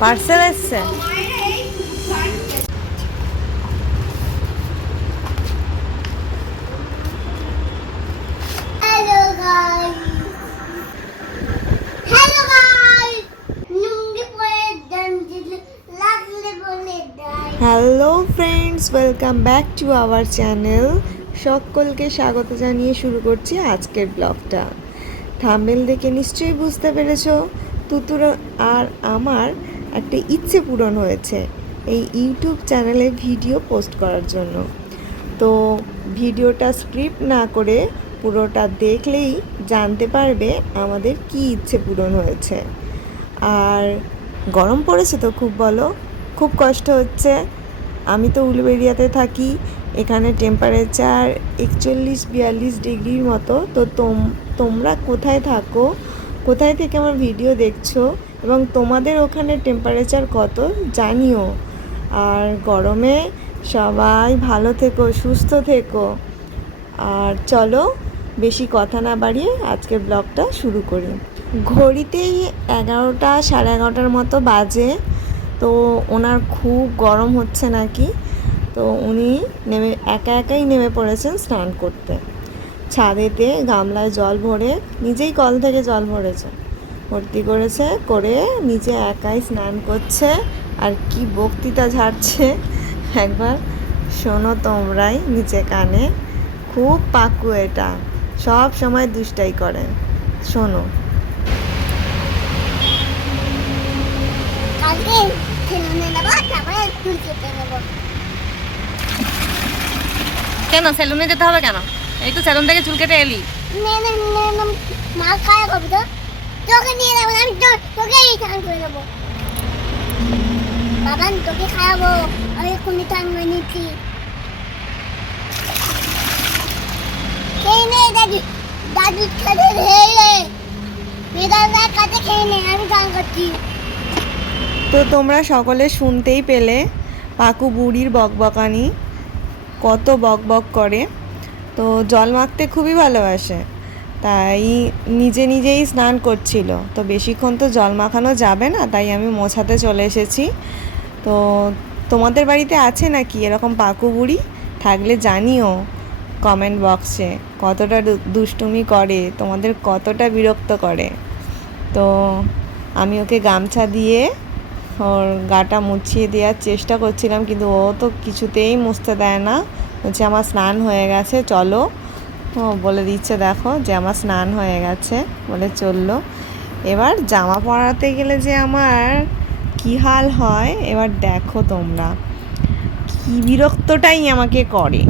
Parcel এসছে। Hello friends, welcome back to our channel. সকলকে স্বাগত জানিয়ে শুরু করছি আজকের ব্লগটা। থাম্বনেল দেখে নিশ্চয়ই বুঝতে পেরেছো, তুতুর আর আমার একটা ইচ্ছে পূরণ হয়েছে এই ইউটিউব চ্যানেলে ভিডিও পোস্ট করার জন্য। তো ভিডিওটা স্ক্রিপ্ট না করে পুরোটা দেখলেই জানতে পারবে আমাদের কি ইচ্ছে পূরণ হয়েছে। আর গরম পড়েছে তো খুব, বলো, খুব কষ্ট হচ্ছে। আমি তো উলুবেড়িয়াতে থাকি, এখানে টেম্পারেচার 41-42 ডিগ্রির মতো। তো তোমরা কোথায় থাকো, কোথায় থেকে আমার ভিডিও দেখছো এবং তোমাদের ওখানে টেম্পারেচার কত জানিও। আর গরমে সবাই ভালো থেকো, সুস্থ থেকো। আর চলো বেশি কথা না বাড়িয়ে আজকের ব্লগটা শুরু করি। ঘড়িতেই 11টা, সাড়ে 11টার মতো বাজে। তো ওনার খুব গরম হচ্ছে নাকি, তো উনি একাই নেমে পড়েছেন স্নান করতে। ছাদেতে গামলায় জল ভরে, নিজেই কল থেকে জল ভর্তি করেছে, করে নিজে একাই স্নান করছে। আর কি বক্তৃতা ঝাড়ছে একবার শোনো তোমরাই নিচে কানে। খুব পাকু, এটা সব সময় দুষ্টাই করে, শোনো। কেন সেলুনে যেতে হবে কেন? এই তো সেলুন থেকে চুল কেটে এলি। মা খায় কবি তো তোকে নিয়ে যাবো, আমি তোকেই স্নান করে দেবো। বাবা তোকে খাওয়াবো, আমি এক্ষুনি স্নান করে নিচ্ছি। খেয়ে নে দাদি, দাদুর কাছে খেয়ে নে, বেদাদার কাছে খেয়ে নে, আমি স্নান করছি। তো তোমরা সকলে শুনতেই পেলে পাকু বুড়ির বকবকানি, কত বকবক করে। তো জল মাখতে খুবই ভালোবাসে, তাই নিজেই স্নান করছিল। তো বেশিক্ষণ তো জল মাখানো যাবে না, তাই আমি মোছাতে চলে এসেছি। তো তোমাদের বাড়িতে আছে নাকি এরকম পাকু বুড়ি? থাকলে জানিও কমেন্ট বক্সে কতটা দুষ্টুমি করে, তোমাদের কতটা বিরক্ত করে। তো আমি ওকে গামছা দিয়ে ওর গাটা মুছিয়ে দেওয়ার চেষ্টা করছিলাম, কিন্তু ও তো কিছুতেই মুছতে দেয় না। বলছে আমার স্নান হয়ে গেছে চলো, ও বলে দিচ্ছে দেখো যে আমার স্নান হয়ে গেছে বলে চললো। এবার জামা পরাতে গেলে যে আমার কি হাল হয় এবার দেখো তোমরা, কি বিরক্তটাই আমাকে করে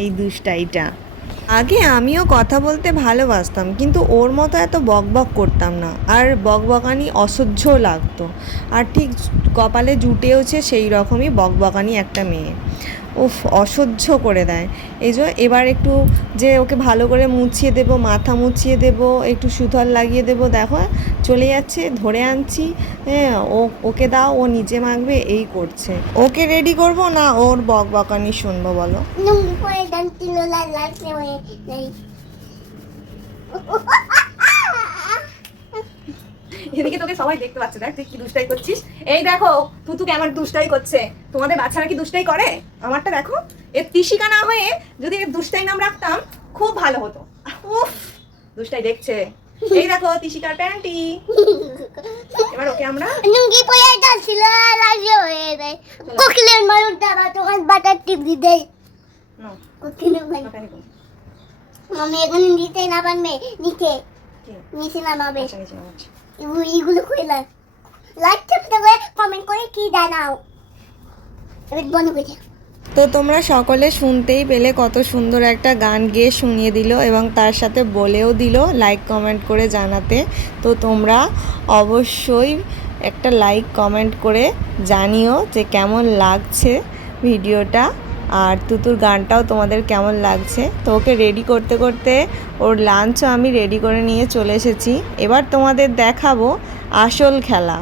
এই দুষ্টাইটা। আগে আমিও কথা বলতে ভালোবাসতাম, কিন্তু ওর মতো এত বকবক করতাম না, আর বকবকানি অসহ্য লাগতো। আর ঠিক কপালে জুটেওছে সেই রকমই বকবকানি একটা মেয়ে। উফ, অসহ্য করে দেয়। এই যে এবার একটু যে ওকে ভালো করে মুছিয়ে দেবো, মাথা মুছিয়ে দেবো, একটু সুতল লাগিয়ে দেবো, দেখো চলে যাচ্ছে, ধরে আনছি, হ্যাঁ ওকে দাও, ও নিজে মাখবে, এই করছে। ওকে রেডি করবো না ওর বকবকানি শুনবো বলো? নুঙ্গি পরে ডান্তি লোলা লালকে হয়ে নেই। এদিকে তোকে সবাই দেখতে পাচ্ছে, দেখ তুই কি দুষ্টাই করছিস। এই দেখো তুতু কেমন দুষ্টাই করছে। তোমাদের বাচ্চারা কি দুষ্টাই করে? আমারটা দেখো, এর তিশিকা না হয়ে যদি এর দুষ্টাই নাম রাখতাম খুব ভালো হতো। উফ, দুষ্টাই দেখছে। এই দেখো তিশিকার প্যান্টি। এবার ওকে আমরা নুঙ্গি পরে ডান্তি লোলা লালকে হয়ে নেই। কোকিলের ময়ূর দাঁড়া তখন বাটার টিপ দিতে। কোকিলের ময়ূর আমি এখানে নিতে না পারবে, নিচে নিচে নামাবে। এগুলো করে লাইক সাবস্ক্রাইব কমেন্ট করে কি জানাও। এবার বন্ধ করে। তো তোমরা সকলে শুনতেই পেলে কত সুন্দর একটা গান গেয়ে শুনিয়ে দিল এবং তার সাথে বলেও দিল লাইক কমেন্ট করে জানাতে। তো তোমরা অবশ্যই একটা লাইক কমেন্ট করে জানিও যে কেমন লাগছে ভিডিওটা, আর তুতুর গানটাও তোমাদের কেমন লাগছে। তো ওকে রেডি করতে করতে ওর লাঞ্চও আমি রেডি করে নিয়ে চলে এসেছি। এবার তোমাদের দেখাবো আসল খেলা,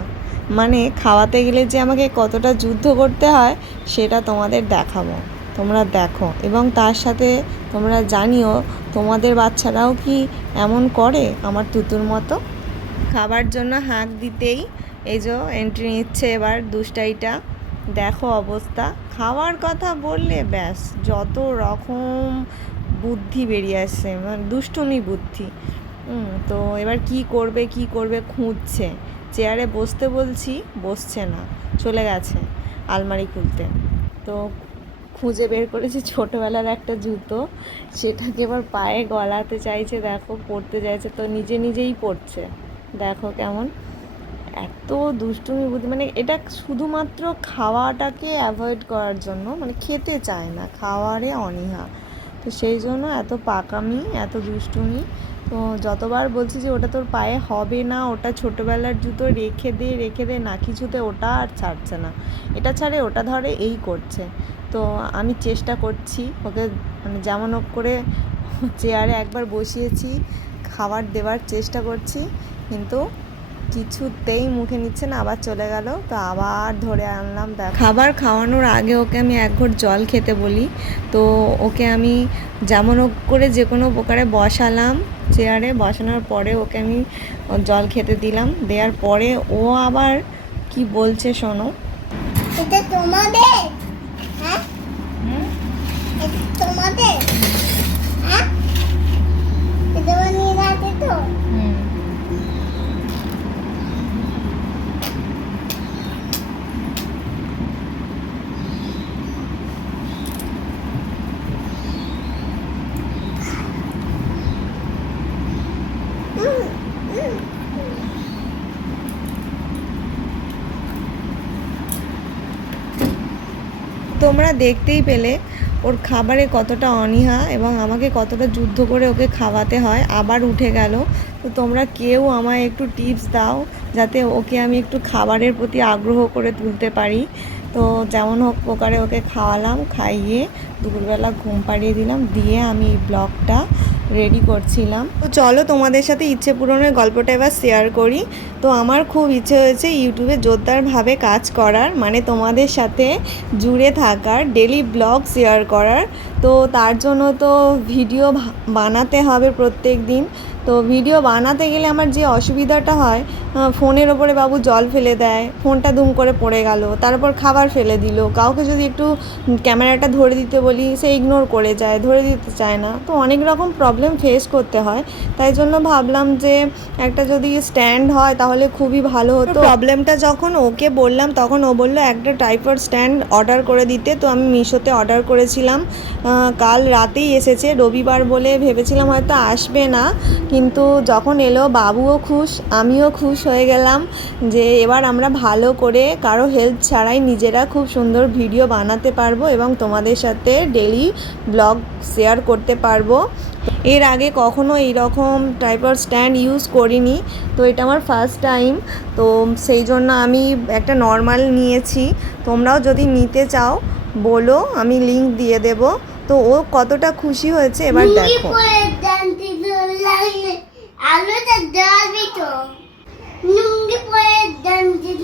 মানে খাওয়াতে গেলে যে আমাকে কতটা যুদ্ধ করতে হয় সেটা তোমাদের দেখাবো। তোমরা দেখো এবং তার সাথে তোমরা জানিও তোমাদের বাচ্চারাও কি এমন করে আমার তুতুর মতো। খাবার জন্য হাঁক দিতেই এই যে এন্ট্রি নিচ্ছে এবার দুষ্টাইটা, দেখো অবস্থা। খাওয়ার কথা বললে ব্যাস যত রকম বুদ্ধি বেরিয়ে আসছে, মানে দুষ্টুমি বুদ্ধি। তো এবার কি করবে খুঁজছে, চেয়ারে বসতে বলছি বসছে না, চলে গেছে আলমারি খুলতে। তো খুঁজে বের করেছি ছোটোবেলার একটা জুতো, সেটাকে এবার পায়ে গলাতে চাইছে, দেখো পরতে চাইছে, তো নিজেই পড়ছে। দেখো কেমন এত দুষ্টুমি বুদ্ধি, মানে এটা শুধুমাত্র খাওয়াটাকে অ্যাভয়েড করার জন্য, মানে খেতে চায় না, খাওয়ারে অনীহা, তো সেই জন্য এত পাকামি, এত দুষ্টুমি। তো যতবার বলছি যে ওটা তোর পায়ে হবে না, ওটা ছোটোবেলার জুতো, রেখে দে না, কিছুতে ওটা আর ছাড়ছে না, এটা ছাড়ে ওটা ধরে, এই করছে। তো আমি চেষ্টা করছি ওকে, মানে যেমন হোক করে চেয়ারে একবার বসিয়েছি, খাবার দেওয়ার চেষ্টা করছি, কিন্তু কিছুতেই মুখে নিচ্ছে না, আবার চলে গেল। তো আবার ধরে আনলাম, খাবার খাওয়ানোর আগে ওকে আমি এক ঘট জল খেতে বলি। তো ওকে আমি যেমন হোক করে যে কোনো প্রকারে বসালাম, চেয়ারে বসানোর পরে ওকে আমি জল খেতে দিলাম, দেওয়ার পরে ও আবার কি বলছে শোনো। এটা তোমাদের? হ্যাঁ, এটা তোমাদের? হ্যাঁ, এটা নিয়ে রাখে তো? তোমরা দেখতেই পেলে ওর খাবারে কতটা অনীহা এবং আমাকে কতটা যুদ্ধ করে ওকে খাওয়াতে হয়, আবার উঠে গেল। তো তোমরা কেউ আমায় একটু টিপস দাও যাতে ওকে আমি একটু খাবারের প্রতি আগ্রহ করে তুলতে পারি। তো যেমন হোক প্রকারে ওকে খাওয়ালাম, খাইয়ে দুপুরবেলা ঘুম পাড়িয়ে দিলাম, দিয়ে আমি এই ব্লগটা রেডি করছিলাম। তো চলো তোমাদের সাথে ইচ্ছে পূরণের গল্পটা এবার শেয়ার করি। তো আমার খুব ইচ্ছে হয়েছে ইউটিউবে জোরদারভাবে কাজ করার, মানে তোমাদের সাথে জুড়ে থাকার, ডেলি ব্লগ শেয়ার করার। তো তার জন্য তো ভিডিও বানাতে হবে প্রত্যেক দিন। তো ভিডিও বানাতে গেলে আমার যে অসুবিধাটা হয়, ফোনের ওপরে বাবু জল ফেলে দেয়, ফোনটা দুম করে পড়ে গেল, তারপর খাবার ফেলে দিল, কাউকে যদি একটু ক্যামেরাটা ধরে দিতে বলি সে ইগনোর করে যায়, ধরে দিতে চায় না, তো অনেক রকম প্রবলেম ফেস করতে হয়। তাই জন্য ভাবলাম যে একটা যদি স্ট্যান্ড হয় তাহলে খুবই ভালো হতো। প্রবলেমটা যখন ওকে বললাম তখন ও বললো একটা ট্রাইপড স্ট্যান্ড অর্ডার করে দিতে। তো আমি মিশোতে অর্ডার করেছিলাম, কাল রাতেই এসেছে, রবিবার বলে ভেবেছিলাম হয়তো আসবে না, কিন্তু যখন এলো বাবুও খুশ, আমিও খুশ হয়ে গেলাম যে এবার আমরা ভালো করে কারো হেল্প ছাড়াই নিজেরা খুব সুন্দর ভিডিও বানাতে পারবো এবং তোমাদের সাথে ডেইলি ব্লগ শেয়ার করতে পারবো। এর আগে কখনো এইরকম ট্রাইপড স্ট্যান্ড ইউজ করিনি, তো এটা আমার ফার্স্ট টাইম। তো সেই জন্য আমি একটা নর্মাল নিয়েছি, তোমরাও যদি নিতে চাও বলো, আমি লিংক দিয়ে দেব। তো ও কতটা খুশি হয়েছে এবার দেখো। আলুটা ডালবি তো, নুঙ্গি পরে ডান্ডিল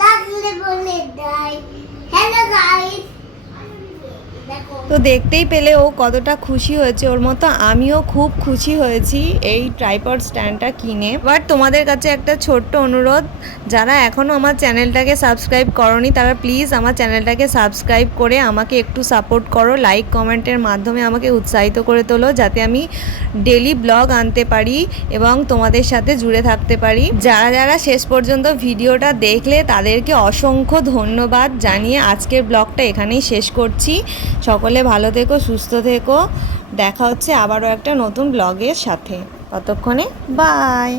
লাগলে বলে দাই। হ্যালো গাইস, তো দেখতেই পেলে ও কতটা খুশি হয়েছে, ওর মতো আমিও খুব খুশি হয়েছি এই ট্রাইপড স্ট্যান্ডটা কিনে। বাট তোমাদের কাছে একটা ছোট্ট অনুরোধ, যারা এখনও আমার চ্যানেলটাকে সাবস্ক্রাইব করোনি তারা প্লিজ আমার চ্যানেলটাকে সাবস্ক্রাইব করে আমাকে একটু সাপোর্ট করো, লাইক কমেন্টের মাধ্যমে আমাকে উৎসাহিত করে তোলো, যাতে আমি ডেলি ব্লগ আনতে পারি এবং তোমাদের সাথে জুড়ে থাকতে পারি। যারা যারা শেষ পর্যন্ত ভিডিওটা দেখলে তাদেরকে অসংখ্য ধন্যবাদ জানিয়ে আজকের ব্লগটা এখানেই শেষ করছি। সকলে ভালো থেকো, সুস্থ থেকো, দেখা হচ্ছে আবারও একটা নতুন ব্লগের সাথে। ততক্ষণে বাই।